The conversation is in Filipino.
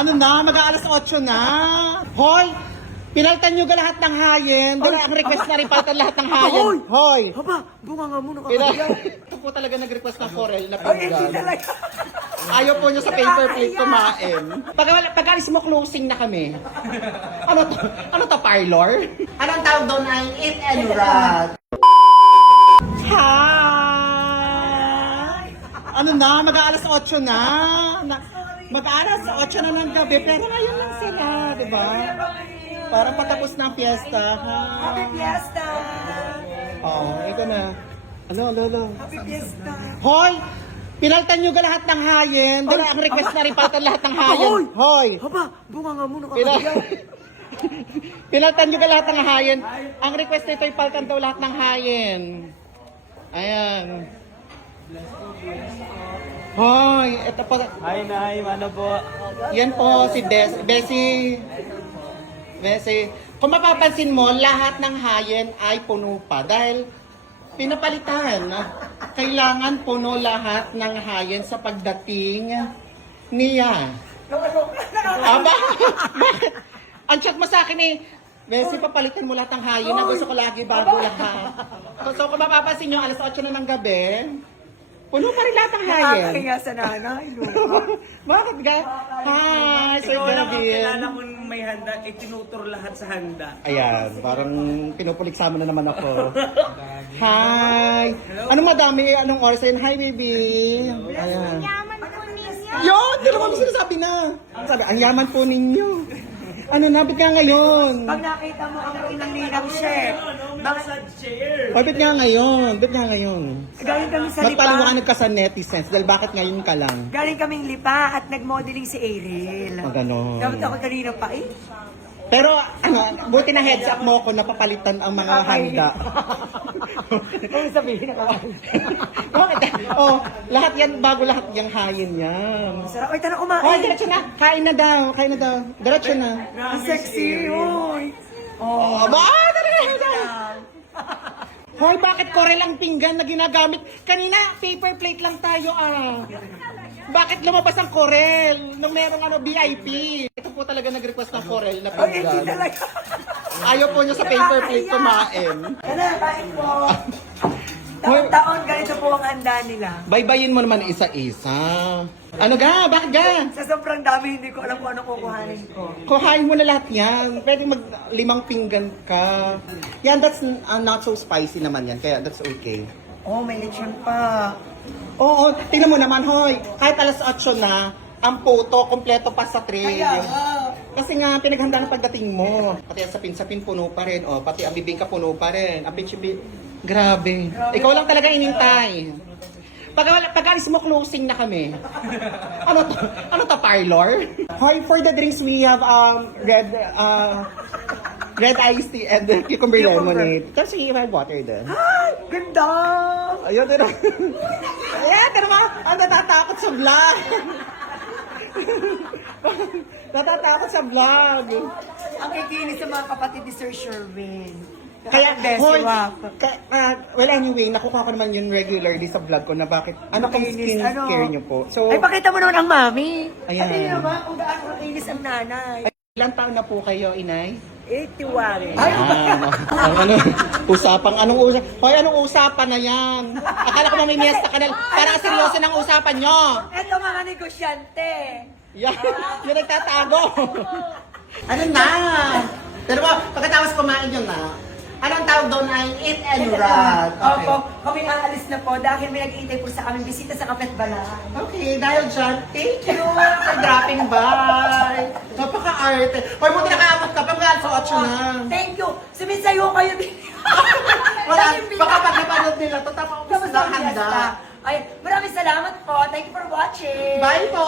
Ano na? Mag-aalas 8 na. Hoy! Pinaltan nyo ka lahat ng hayen. Dala ang request na rin paltan lahat ng hayen. Hoy! Haba, bunga nga muna kakaliyaw. Ito po talaga nag-request ng Corel na Ay, hindi pinggan. talaga. Ayaw po nyo sa paper plate kumain. Pag-alis mo, closing na kami. Ano to? Ano to, parlor? Anong tawag doon ay eat and rot? Hi! Ano na? Mag-aalas 8 na. Mag-aalas 8 na ng gabi, pero ngayon lang sila, di ba? Parang patapos na ang fiesta. Happy Fiesta! Oo, ito na. Ano? Happy Fiesta! Hoy! Pinaltan nyo ka lahat ng hayen. Dala ang request na rin paltan lahat ng hayen. Hoy! Haba, bunga nga muna kakaliyaw. Pinaltan nyo ka lahat ng hayen. Ang request nito ay paltan daw lahat ng hayen. Ayan. Hoy, ito pa. Hi, Nay. Ano po? Yan po si Bessie. Kung mapapansin mo, lahat ng hayen ay puno pa dahil pinapalitan. Kailangan puno lahat ng hayen sa pagdating niya. Aba, bakit? Ang chat mo sa akin eh, Bessie, papalitan mo lahat ng hayen na gusto ko lagi bago lahat. So kung mapapansin nyo, alas 8 na ng gabi, puno pa rin lahat ng hayen. Nakakahiya sa nanay. Bakit ga? Hi, Sir Ikaw lang ang kilala David. kung may handa, itinutur lahat sa handa. Ayan, parang pinupuliksama na naman ako. Hi! Anong madami? Anong oras yun? Hi, baby! Ayan. Yaman po ninyo. Yun! Di naman sinasabi na. Sabi, ang yaman po ninyo. Ano na? Ba't nga ngayon? Pag nakita mo ang unang ninang chef, Nasa chair. Ba't nga ngayon? Ba't nga ngayon? galing kami sa Magpaliwanag Lipa. ka sa netizens dahil bakit ngayon ka lang? Galing kaming Lipa at nag-modeling si Ariel. Ganon. Dapat ako kanina pa eh. Pero ano, buti na heads up mo kung napapalitan ang mga handa. Kung sabihin na Bakit? Oh, lahat yan, bago lahat yung hayin yan. Sarap. Ay, tanong Oh, kumain. diretso na. Kain na daw. Diretso na. Ang sexy. Uy. Oh, ba? Hoy, bakit Corel ang pinggan na ginagamit? Kanina, paper plate lang tayo Bakit lumabas ang Corel nung merong VIP? Ito po talaga nag-request ng Corel na Ay, hindi pinggan. talaga. Ayaw po nyo sa paper plate kumain. Kana, kain po. Taon-taon, ganito po ang handa nila. Baybayin mo naman isa-isa. Ano ga? Bakit ga? Sa sobrang dami, hindi ko alam kung ano kukuhanin ko. Kuhain mo na lahat yan. Pwede mag 5 pinggan ka. Yan, that's not so spicy naman yan. Kaya that's okay. Oh, may lechon pa. Oo, tingnan mo naman, hoy. Kahit alas 8 na, ang puto, kompleto pa sa tray. Kaya nga. Kasi nga, pinaghanda ng pagdating mo. Pati ang sapin-sapin puno pa rin. O, pati ang bibingka puno pa rin. Ang pichibi. Grabe. Ikaw lang talaga inintay. Pag-alis mo, closing na kami. Ano to, parlor? Hoy, for the drinks, we have red iced tea and cucumber lemonade. Kasi you have water din. Ay, ganda! Ayun, tira. Ayan, tira ba? Ang natatakot sa vlog. Natatakot sa vlog. Ang kikinis sa mga kapatid ni Sir Sherwin. Kaya, Best hoy, wap. well anyway, nakuha ko naman yun regularly sa vlog ko na bakit, ano pang Makinis, skincare nyo po. So, Ay, pakita mo naman ang mami. Ayan. At yun naman kung gaano kakinis ang nanay. ilang taon na po kayo, inay? 81. Ay, anong usapan na yan? Akala ko mamimiesta ka na, parang seryoso ng usapan nyo. Ito mga negosyante. Yan, yung nagtatago. Ano na? Pero pagkatapos kumain yun na, anong tawag doon ay eat and rot. Opo, kami aalis na po dahil may nag-iintay po sa aming bisita sa Kapet Balaan. Okay, dahil dyan, thank you for dropping by. Napaka-arte. Hoy, buti nakaabot ka, pag-alas 8 na. Thank you. Sumisayo kayo din. Wala, baka pag napanood nila, tatapos ko sa handa. Ay, maraming salamat po. Thank you for watching. Bye po!